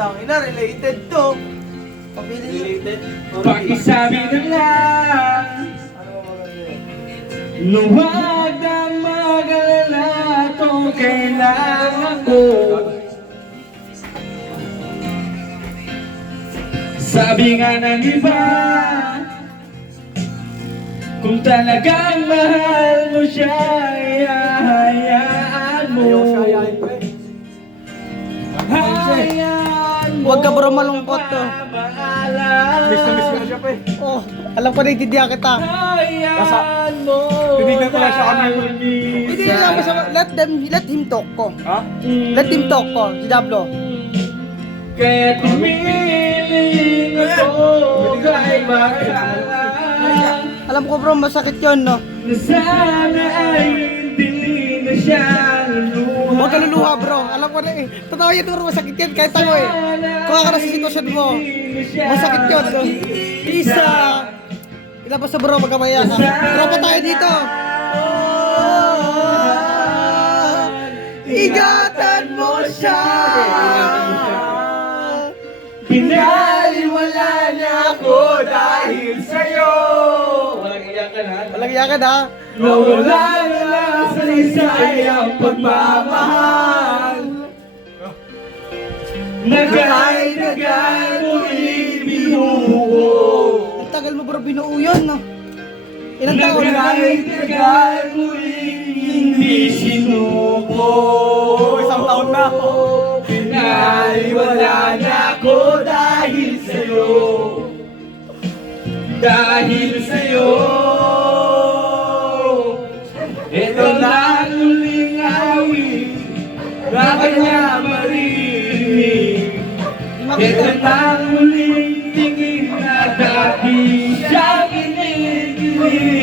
Putang ina, related to. Papili related. Pakisabi na lang, luwag na mag-alala kung kailangan ko. Sabi nga ng iba, kung talagang mahal mo siya, ihahayaan mo. Hayaan mo. Huwag ka bro malungkot to. Miss na siya pa eh. Oh, alam ko naiintindihan kita. Hayaan mo. Tinignan ko lang siya kami. Hindi lang basta let him talk ko. Ha? Let him talk ko, si Diablo. Kaya tumiling ako kay mag-alala. Alam ko bro, masakit yun, no? Na sana ay hindi na siya luluha. Huwag ka luluha bro, alam ko na eh. Totoo yan bro, masakit yan kahit ako eh. Kung ka na sa sitwasyon mo, masakit yun. No? Isa, ilabas na bro, magkamaya ka. Tropa tayo dito. Ingatan mo siya. Pinaliwala niya ako dahil sa'yo. Walang iyakan ha? Walang iyakan ha. Nawala na lang sa isay ang pagmamahal. Nagay-nagay muling binuo. Ang tagal mo bro, binuo yun, no? Ilang taon? Nagay-nagay muling hindi sinuko. Isang taon na. Pinaliwala na ako dahil sa'yo. Dahil sa'yo. Ito na ang huling awit na kanya marinig. Ito na ang huling tingin na dati siyang inigilig.